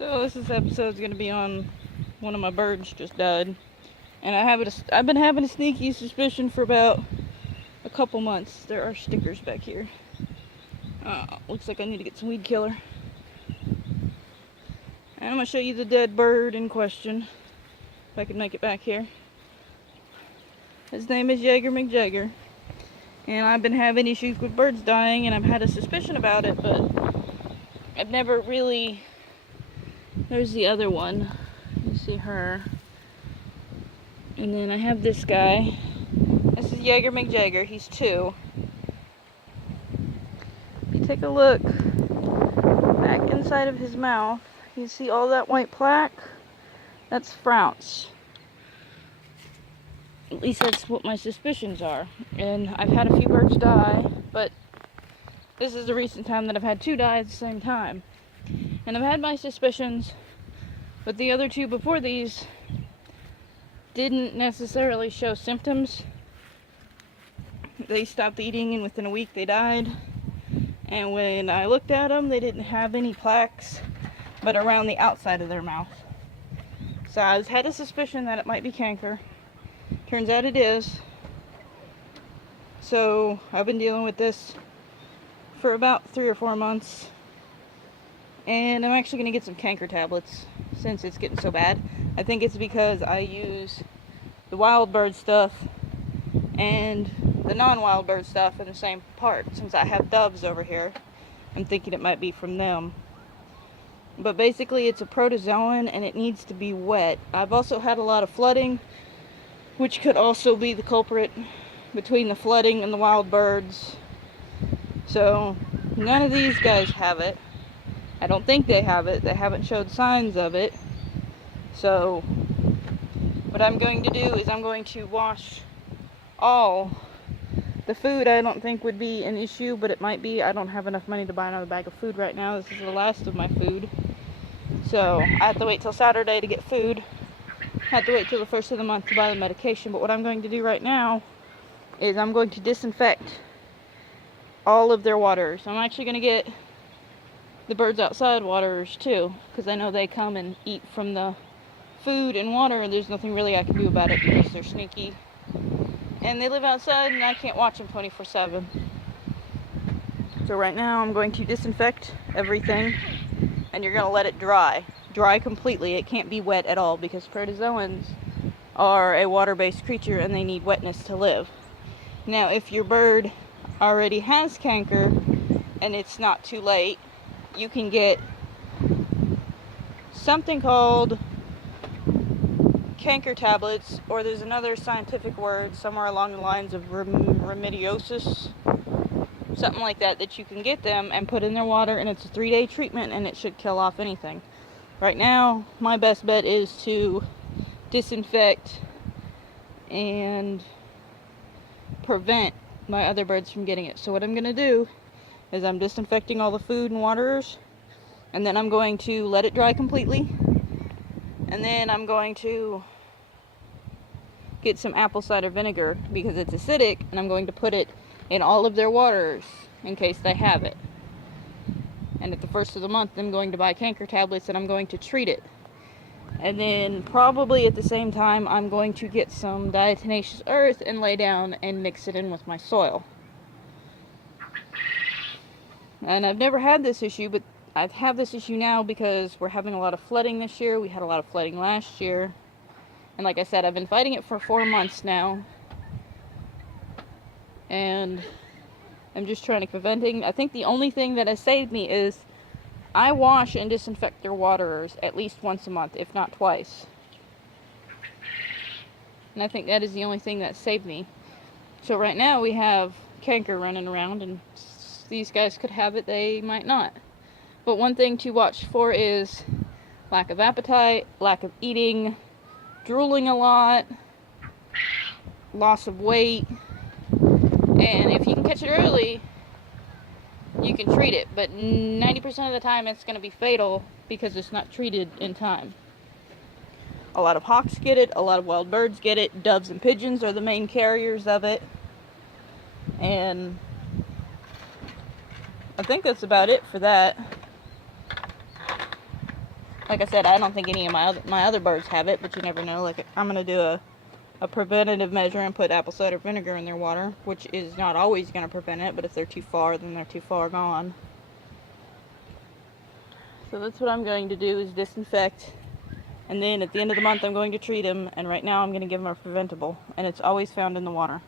So this episode's gonna be on one of my birds just died, and I've been having a sneaky suspicion for about a couple months. There are stickers back here. Looks like I need to get some weed killer. And I'm gonna show you the dead bird in question, if I can make it back here. His name is Jaeger McJagger, and I've been having issues with birds dying, and I've had a suspicion about it, but I've never really. There's the other one. You see her. And then I have this guy. This is Jaeger McJagger. He's 2. If you take a look back inside of his mouth, you see all that white plaque? That's frounce. At least that's what my suspicions are. And I've had a few birds die, but this is the recent time that I've had 2 die at the same time. And I've had my suspicions, but the other 2 before these didn't necessarily show symptoms. They stopped eating, and within a week they died. And when I looked at them, they didn't have any plaques, but around the outside of their mouth. So I had a suspicion that it might be canker. Turns out it is. So I've been dealing with this for about 3 or 4 months. And I'm actually going to get some canker tablets since it's getting so bad. I think it's because I use the wild bird stuff and the non-wild bird stuff in the same part. Since I have doves over here, I'm thinking it might be from them. But basically it's a protozoan and it needs to be wet. I've also had a lot of flooding, which could also be the culprit between the flooding and the wild birds. So none of these guys have it. I don't think they have it. They haven't showed signs of it. So what I'm going to do is I'm going to wash all the food. I don't think would be an issue, but it might be. I don't have enough money to buy another bag of food right now. This is the last of my food. So I have to wait till Saturday to get food. I have to wait till the first of the month to buy the medication. But what I'm going to do right now is I'm going to disinfect all of their waters. I'm actually going to get the birds outside waterers too, because I know they come and eat from the food and water, and there's nothing really I can do about it because they're sneaky and they live outside and I can't watch them 24/7. So right now I'm going to disinfect everything, and you're going to let it dry completely. It can't be wet at all because protozoans are a water-based creature and they need wetness to live. Now if your bird already has canker and it's not too late, you can get something called canker tablets, or there's another scientific word somewhere along the lines of remediosis, something like that, that you can get them and put in their water, and it's a 3-day treatment and it should kill off anything. Right now my best bet is to disinfect and prevent my other birds from getting it. So what I'm going to do is I'm disinfecting all the food and waterers, and then I'm going to let it dry completely, and then I'm going to get some apple cider vinegar because it's acidic, and I'm going to put it in all of their waterers in case they have it. And at the first of the month I'm going to buy canker tablets and I'm going to treat it. And then probably at the same time I'm going to get some diatomaceous earth and lay down and mix it in with my soil. And I've never had this issue, but I have this issue now because we're having a lot of flooding this year. We had a lot of flooding last year. And like I said, I've been fighting it for 4 months now. And I'm just trying to prevent it. I think the only thing that has saved me is I wash and disinfect their waterers at least once a month, if not twice. And I think that is the only thing that saved me. So right now we have canker running around, and these guys could have it, they might not. But one thing to watch for is lack of appetite, lack of eating, drooling a lot, loss of weight. And if you can catch it early, you can treat it. But 90% of the time it's going to be fatal because it's not treated in time. A lot of hawks get it, a lot of wild birds get it, doves and pigeons are the main carriers of it. And I think that's about it for that. Like I said, I don't think any of my other birds have it, but you never know. Like, I'm going to do a preventative measure and put apple cider vinegar in their water, which is not always going to prevent it, but if they're too far, then they're too far gone. So that's what I'm going to do, is disinfect, and then at the end of the month I'm going to treat them, and right now I'm going to give them a preventable, and it's always found in the water.